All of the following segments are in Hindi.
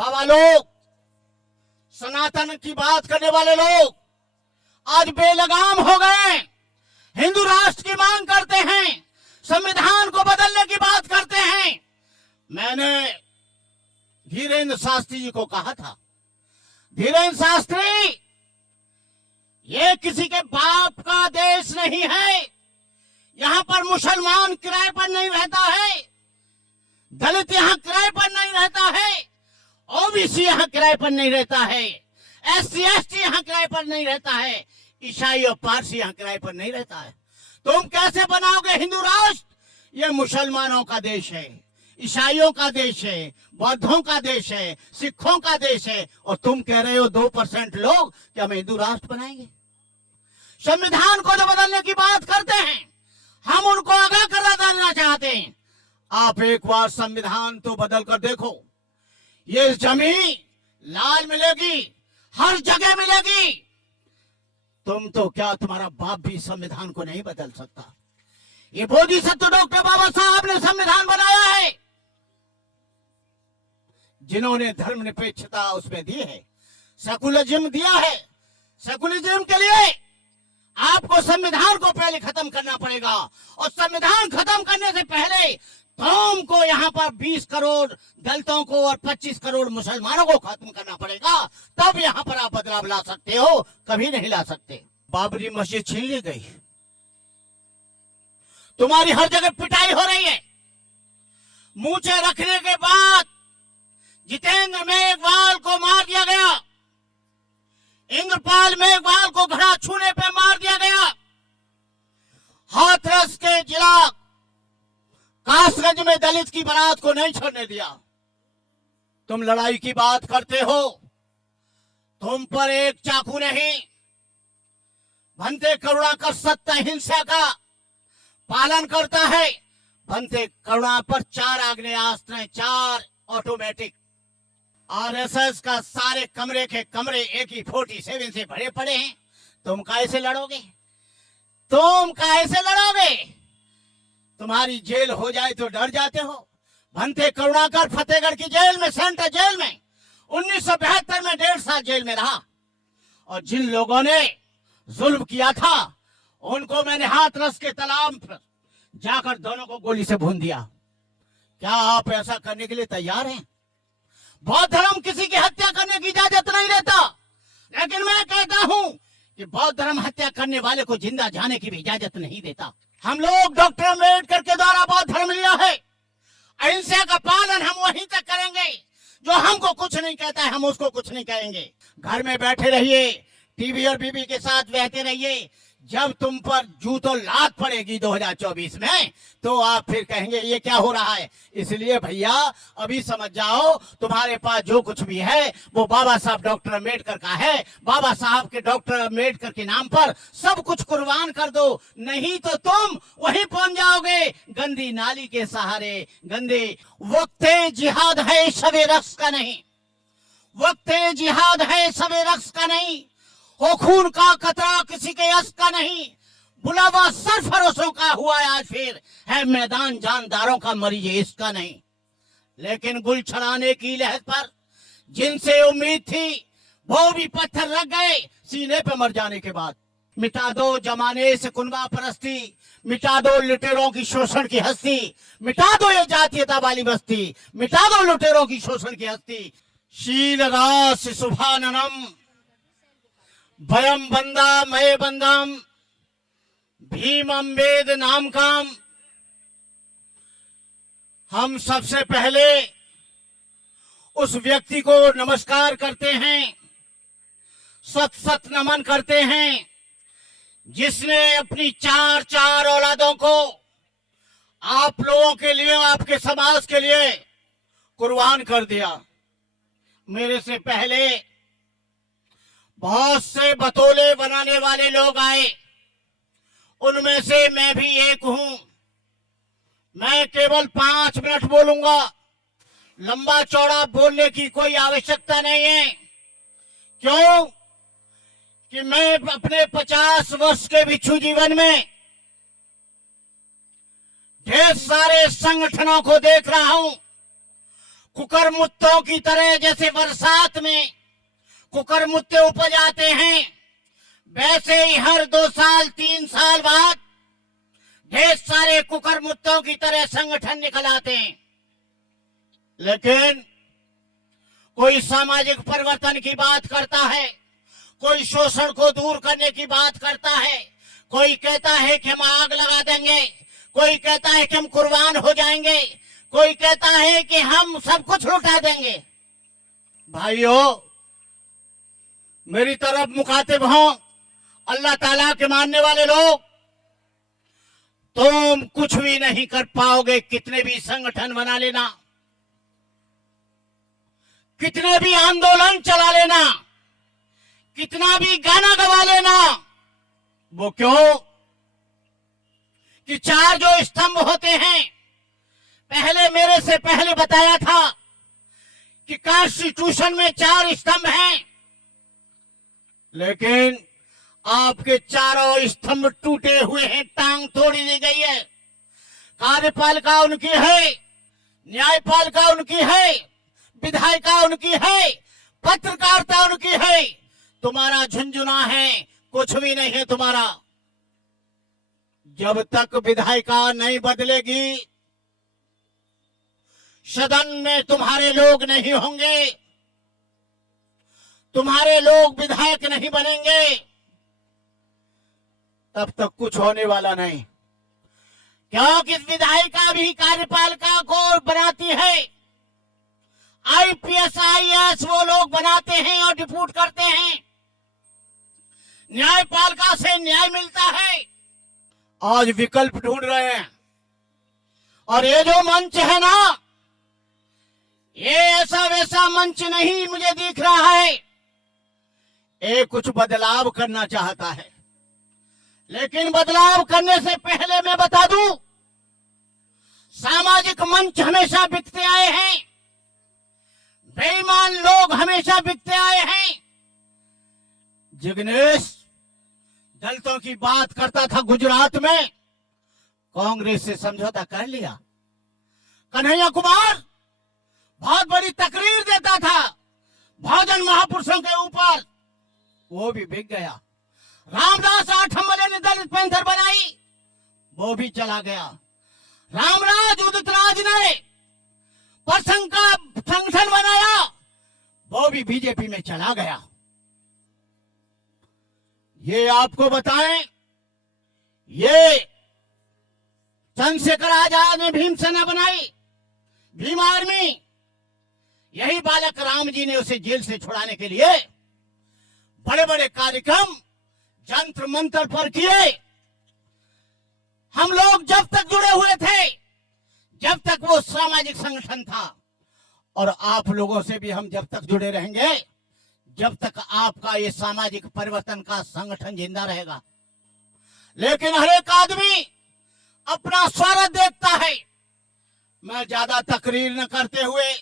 बाबा लोग, सनातन की बात करने वाले लोग आज बेलगाम हो गए। हिंदू राष्ट्र की मांग करते हैं, संविधान को बदलने की बात करते हैं। मैंने धीरेन्द्र शास्त्री जी को कहा था, धीरेन्द्र शास्त्री, ये किसी के बाप का देश नहीं है। यहां पर मुसलमान किराए पर नहीं रहता है, दलित यहां किराए पर नहीं रहता है, ओबीसी यहां किराए पर नहीं रहता है, एससी एसटी यहां किराए पर नहीं रहता है, ईसाई और पारसी यहां किराए पर नहीं रहता है। तुम कैसे बनाओगे हिंदू राष्ट्र? ये मुसलमानों का देश है, ईसाइयों का देश है, बौद्धों का देश है, सिखों का देश है, और तुम कह रहे हो 2% लोग कि हम हिंदू राष्ट्र बनाएंगे। संविधान को जो बदलने की बात करते हैं, हम उनको आगाह करा देना चाहते हैं। आप एक बार संविधान तो बदल कर देखो। ये जमीन लाल मिलेगी, हर जगह मिलेगी। तुम तो क्या, तुम्हारा बाप भी संविधान को नहीं बदल सकता। ये बोधिसत्व डॉक्टर बाबा साहब ने संविधान बनाया है, जिन्होंने धर्मनिरपेक्षता उसमें दी है, सेकुलरिज्म दिया है। सेकुलरिज्म के लिए आपको संविधान को पहले खत्म करना पड़ेगा, और संविधान खत्म करने से पहले तुमको यहाँ पर 20 करोड़ दलितों को और 25 करोड़ मुसलमानों को खत्म करना पड़ेगा। तब यहाँ पर आप बदलाव ला सकते हो, कभी नहीं ला सकते। बाबरी मस्जिद छीन ली गई, तुम्हारी हर जगह पिटाई हो रही है। मूंछें रखने के बाद जितेंद्र मेघवाल को मार दिया गया, इंद्रपाल मेघवाल को घड़ा छूने पे मार दिया गया, हाथरस के जिला कासगंज में दलित की बारात को नहीं छोड़ने दिया। तुम लड़ाई की बात करते हो, तुम पर एक चाकू नहीं, भंते करुणाकर सत्य हिंसा का पालन करता है। भंते करुणा पर 4 आग्नेयास्त्र, 4 ऑटोमेटिक। आरएसएस का सारे कमरे के कमरे AK-47 से भरे पड़े हैं। तुम कैसे लड़ोगे? तुम कैसे लड़ोगे? तुम्हारी जेल हो जाए तो डर जाते हो। भंते करुणाकर फतेहगढ़ की जेल में, सेंट्रल जेल में 1972 में 1.5 साल जेल में रहा, और जिन लोगों ने जुल्म किया था उनको मैंने हाथरस के तालाब पर जाकर दोनों को गोली से भून दिया। क्या आप ऐसा करने के लिए तैयार हैं? बौद्ध धर्म किसी की हत्या करने की इजाजत नहीं देता, लेकिन मैं कहता हूं कि बौद्ध धर्म हत्या करने वाले को जिंदा जाने की भी इजाजत नहीं देता। हम लोग डॉक्टर अम्बेडकर के द्वारा बौद्ध धर्म लिया है। अहिंसा का पालन हम वहीं तक करेंगे। जो हमको कुछ नहीं कहता है, हम उसको कुछ नहीं कहेंगे। घर में बैठे रहिए, टीवी और बीबी के साथ बहते रहिए। जब तुम पर जूतों लात पड़ेगी 2024 में, तो आप फिर कहेंगे ये क्या हो रहा है। इसलिए भैया अभी समझ जाओ, तुम्हारे पास जो कुछ भी है वो बाबा साहब डॉक्टर अम्बेडकर का है। बाबा साहब के डॉक्टर अम्बेडकर के नाम पर सब कुछ कुर्बान कर दो, नहीं तो तुम वहीं पहुंच जाओगे, गंदी नाली के सहारे। गंदे वक्ते जिहाद है शबे रक्स का नहीं, वक्ते जिहाद है शबे रक्स का नहीं, हो खून का कतरा किसी के यश का नहीं, बुलावा सरफरोशों का हुआ आज फिर, है मैदान जानदारों का मरीज इसका नहीं। लेकिन गुल छड़ाने की लहर पर जिनसे उम्मीद थी वो भी पत्थर लग गए सीने पे मर जाने के बाद। मिटा दो जमाने से कुनबा परस्ती, मिटा दो लुटेरों की शोषण की हस्ती, मिटा दो ये जातीयता वाली बस्ती, मिटा दो लुटेरों की शोषण की हस्ती। शील रास सुभाननम भयम बंदा मय बंदम भीम अम्बेद नाम काम। हम सबसे पहले उस व्यक्ति को नमस्कार करते हैं, सत सत नमन करते हैं, जिसने अपनी 4 औलादों को आप लोगों के लिए, आपके समाज के लिए कुर्बान कर दिया। मेरे से पहले बहुत से बतौले बनाने वाले लोग आए, उनमें से मैं भी एक हूं। मैं केवल 5 मिनट बोलूंगा, लंबा चौड़ा बोलने की कोई आवश्यकता नहीं है। क्यों कि मैं अपने 50 वर्ष के भिक्षु जीवन में ढेर सारे संगठनों को देख रहा हूं, कुकरमुत्तों की तरह जैसे बरसात में कुकरमुत्ते उपज आते हैं, वैसे ही हर 2 साल 3 साल बाद ढेर सारे कुकरमुत्तों की तरह संगठन निकल आते हैं। लेकिन कोई सामाजिक परिवर्तन की बात करता है, कोई शोषण को दूर करने की बात करता है, कोई कहता है कि हम आग लगा देंगे, कोई कहता है कि हम कुर्बान हो जाएंगे, कोई कहता है कि हम सब कुछ लुटा देंगे। भाइयों, मेरी तरफ मुखातिब हो अल्लाह ताला के मानने वाले लोग, तुम कुछ भी नहीं कर पाओगे। कितने भी संगठन बना लेना, कितने भी आंदोलन चला लेना, कितना भी गाना गवा लेना, वो क्यों कि 4 जो स्तंभ होते हैं, पहले मेरे से पहले बताया था कि कॉन्स्टिट्यूशन में 4 स्तंभ हैं, लेकिन आपके चारों स्तंभ टूटे हुए हैं, टांग तोड़ी दी गई है। कार्यपालिका उनकी है, न्यायपालिका उनकी है, विधायिका उनकी है, पत्रकारिता उनकी है। तुम्हारा झुंझुना है, कुछ भी नहीं है तुम्हारा। जब तक विधायिका नहीं बदलेगी, सदन में तुम्हारे लोग नहीं होंगे, तुम्हारे लोग विधायक नहीं बनेंगे, तब तक कुछ होने वाला नहीं। क्योंकि विधायिका भी कार्यपालिका को बनाती है, आईपीएस आईएएस वो लोग बनाते हैं और डिप्यूट करते हैं, न्यायपालिका से न्याय मिलता है। आज विकल्प ढूंढ रहे हैं, और ये जो मंच है ना, ये ऐसा वैसा मंच नहीं मुझे दिख रहा है। ये कुछ बदलाव करना चाहता है, लेकिन बदलाव करने से पहले मैं बता दूं, सामाजिक मंच हमेशा बिकते आए हैं, बेईमान लोग हमेशा बिकते आए हैं। जिग्नेश दलितों की बात करता था गुजरात में, कांग्रेस से समझौता कर लिया। कन्हैया कुमार बहुत बड़ी तकरीर देता था बहुजन महापुरुषों के ऊपर, वो भी बिक गया। रामदास आठवले ने दलित पैंथर बनाई, वो भी चला गया। रामराज उदित राज ने परसंघ का संगठन बनाया, वो भी बीजेपी में चला गया। ये आपको बताएं, ये चंद्रशेखर आजाद ने भीम सेना बनाई, भीम आर्मी। यही बालक राम जी ने उसे जेल से छुड़ाने के लिए बड़े बड़े कार्यक्रम जंत्र मंत्र पर किए। हम लोग जब तक जुड़े हुए थे, जब तक वो सामाजिक संगठन था, और आप लोगों से भी हम जब तक जुड़े रहेंगे, जब तक आपका ये सामाजिक परिवर्तन का संगठन जिंदा रहेगा। लेकिन हर एक आदमी अपना स्वार्थ देखता है। मैं ज्यादा तकरीर न करते हुए,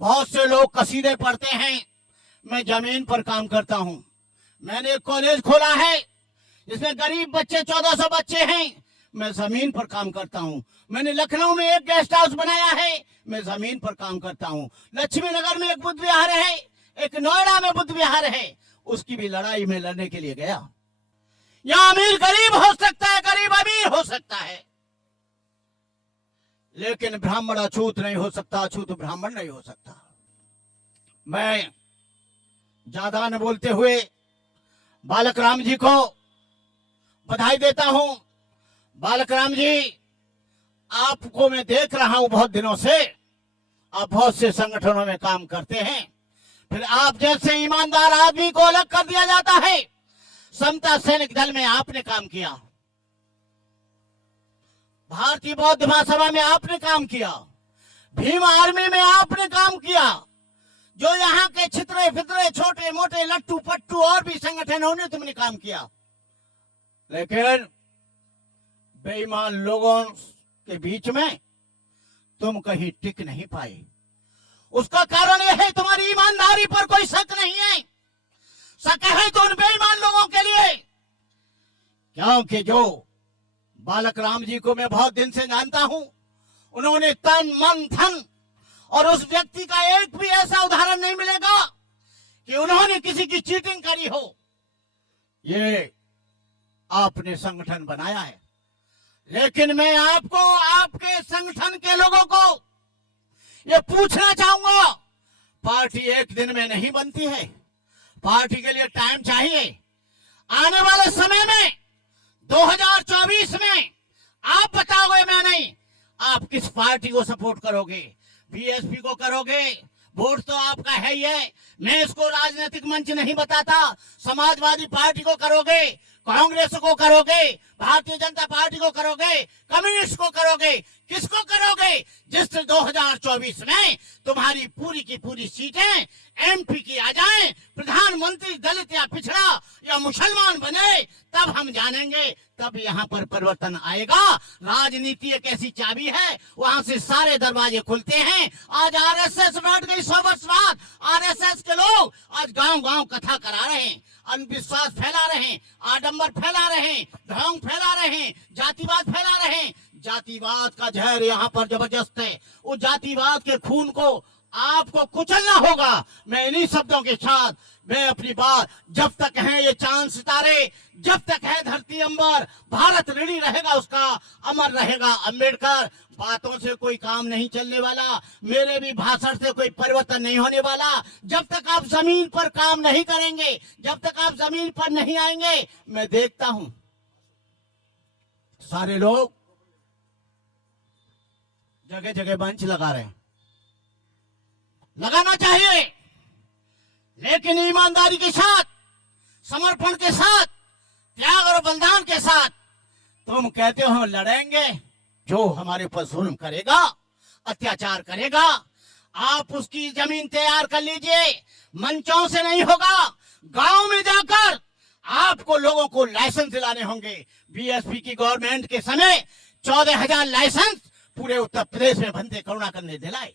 बहुत से लोग कसीदे पढ़ते हैं, मैं जमीन पर काम करता हूं। मैंने एक कॉलेज खोला है जिसमें गरीब बच्चे 1400 बच्चे हैं, मैं जमीन पर काम करता हूं। मैंने लखनऊ में एक गेस्ट हाउस बनाया है, मैं जमीन पर काम करता हूं। लक्ष्मी नगर में एक बुद्ध विहार है, एक नोएडा में बुद्ध विहार है, उसकी भी लड़ाई में लड़ने के लिए गया। यहां अमीर गरीब हो सकता है, गरीब अमीर हो सकता है, लेकिन ब्राह्मण अछूत नहीं हो सकता, अछूत ब्राह्मण नहीं हो सकता। मैं ज्यादा न बोलते हुए बालक राम जी को बधाई देता हूं। बालक राम जी, आपको मैं देख रहा हूं बहुत दिनों से, आप बहुत से संगठनों में काम करते हैं, फिर आप जैसे ईमानदार आदमी को अलग कर दिया जाता है। समता सैनिक दल में आपने काम किया, भारतीय बौद्ध महासभा में आपने काम किया, भीम आर्मी में आपने काम किया, जो यहाँ के छितरे फितरे छोटे मोटे लट्टू पट्टू और भी संगठन होने तुमने काम किया। लेकिन बेईमान लोगों के बीच में तुम कहीं टिक नहीं पाए। उसका कारण यह है तुम्हारी ईमानदारी पर कोई शक नहीं है। शक है तो उन बेईमान लोगों के लिए, क्योंकि जो बालक राम जी को मैं बहुत दिन से जानता हूं, उन्होंने तन मन धन और उस व्यक्ति का एक भी ऐसा उदाहरण नहीं मिलेगा कि उन्होंने किसी की चीटिंग करी हो। ये आपने संगठन बनाया है, लेकिन मैं आपको, आपके संगठन के लोगों को ये पूछना चाहूंगा, पार्टी एक दिन में नहीं बनती है, पार्टी के लिए टाइम चाहिए। आने वाले समय में 2024 में आप बताओगे, मैं नहीं, आप किस पार्टी को सपोर्ट करोगे? बीएसपी को करोगे? वोट तो आपका है ही है, मैं इसको राजनीतिक मंच नहीं बताता। समाजवादी पार्टी को करोगे, कांग्रेस को करोगे, भारतीय जनता पार्टी को करोगे, कम्युनिस्ट को करोगे, किसको करोगे? जिससे 2024 में तुम्हारी पूरी की पूरी सीटें एमपी की आ जाएं, प्रधानमंत्री दलित या पिछड़ा या मुसलमान बने, तब हम जानेंगे, तब यहाँ पर परिवर्तन आएगा। राजनीति एक ऐसी चाबी है, वहां से सारे दरवाजे खुलते हैं। आज आरएसएस बैठ गई 100 वर्ष बाद, आरएसएस के लोग आज गांव गांव कथा करा रहे हैं, अंधविश्वास फैला रहे हैं, आडंबर फैला रहे हैं, ढोंग फैला रहे हैं, जातिवाद फैला रहे हैं। जातिवाद का जहर यहाँ पर जबरदस्त है, उस जातिवाद के खून को आपको कुचलना होगा। मैं इन्हीं शब्दों के साथ मैं अपनी बात, जब तक है ये चांद सितारे, जब तक है धरती अंबर, भारत ऋणी रहेगा उसका, अमर रहेगा अम्बेडकर। बातों से कोई काम नहीं चलने वाला, मेरे भी भाषण से कोई परिवर्तन नहीं होने वाला। जब तक आप जमीन पर काम नहीं करेंगे, जब तक आप जमीन पर नहीं आएंगे, मैं देखता हूं सारे लोग जगह जगह मंच लगा रहे हैं। लगाना चाहिए, लेकिन ईमानदारी के साथ, समर्पण के साथ, त्याग और बलिदान के साथ। तुम कहते हो लड़ेंगे, जो हमारे ऊपर जुल्म करेगा, अत्याचार करेगा, आप उसकी जमीन तैयार कर लीजिए। मंचों से नहीं होगा, गांव में जाकर आपको लोगों को लाइसेंस दिलाने होंगे। बीएसपी की गवर्नमेंट के समय 14,000 लाइसेंस पूरे उत्तर प्रदेश में बनते करुणाकर ने दिलाए।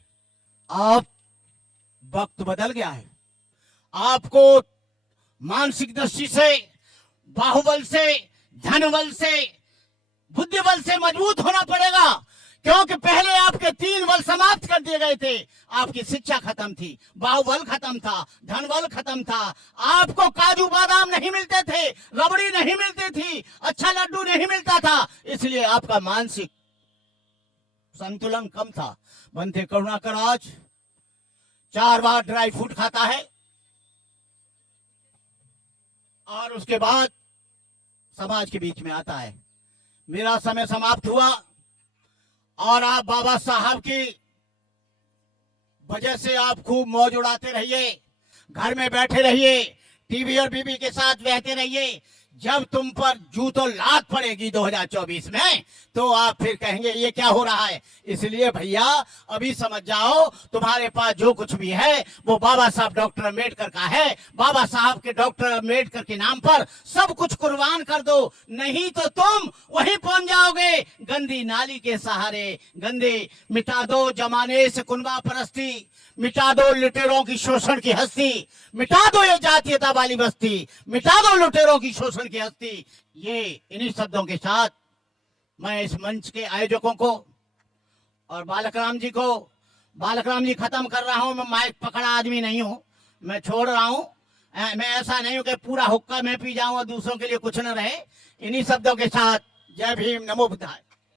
अब वक्त बदल गया है, आपको मानसिक दृष्टि से, बाहुबल से, धनबल से, बुद्धिबल से मजबूत होना पड़ेगा, क्योंकि पहले आपके 3 बल समाप्त कर दिए गए थे। आपकी शिक्षा खत्म थी, बाहुबल खत्म था, धनबल खत्म था, आपको काजू बादाम नहीं मिलते थे, रबड़ी नहीं मिलती थी, अच्छा लड्डू नहीं मिलता था, इसलिए आपका मानसिक संतुलन कम था। बनते करुणाकर आज 4 बार ड्राई फ्रूट खाता है और उसके बाद समाज के बीच में आता है। मेरा समय समाप्त हुआ और आप बाबा साहब की वजह से आप खूब मौज उड़ाते रहिए, घर में बैठे रहिए, टीवी और बीबी के साथ बहते रहिए। जब तुम पर जूतों लात पड़ेगी 2024 में, तो आप फिर कहेंगे ये क्या हो रहा है। इसलिए भैया अभी समझ जाओ, तुम्हारे पास जो कुछ भी है वो बाबा साहब डॉक्टर अम्बेडकर का है। बाबा साहब के डॉक्टर अम्बेडकर के नाम पर सब कुछ कुर्बान कर दो, नहीं तो तुम वहीं पहुंच जाओगे गंदी नाली के सहारे। गंदे मिटा दो जमाने से कुनबा परस्ती, मिटा दो लुटेरों की शोषण की हस्ती, मिटा दो ये जातीयता वाली बस्ती, मिटा दो लुटेरों की शोषण की हस्ती। ये इन्हीं शब्दों के साथ मैं इस मंच के आयोजकों को और बालक राम जी खत्म कर रहा हूं। मैं माइक पकड़ा आदमी नहीं हूं, मैं छोड़ रहा हूं। मैं ऐसा नहीं हूं कि पूरा हुक्का मैं पी जाऊं और दूसरों के लिए कुछ न रहे। इन्हीं शब्दों के साथ जय भीम, नमो बुद्धाय।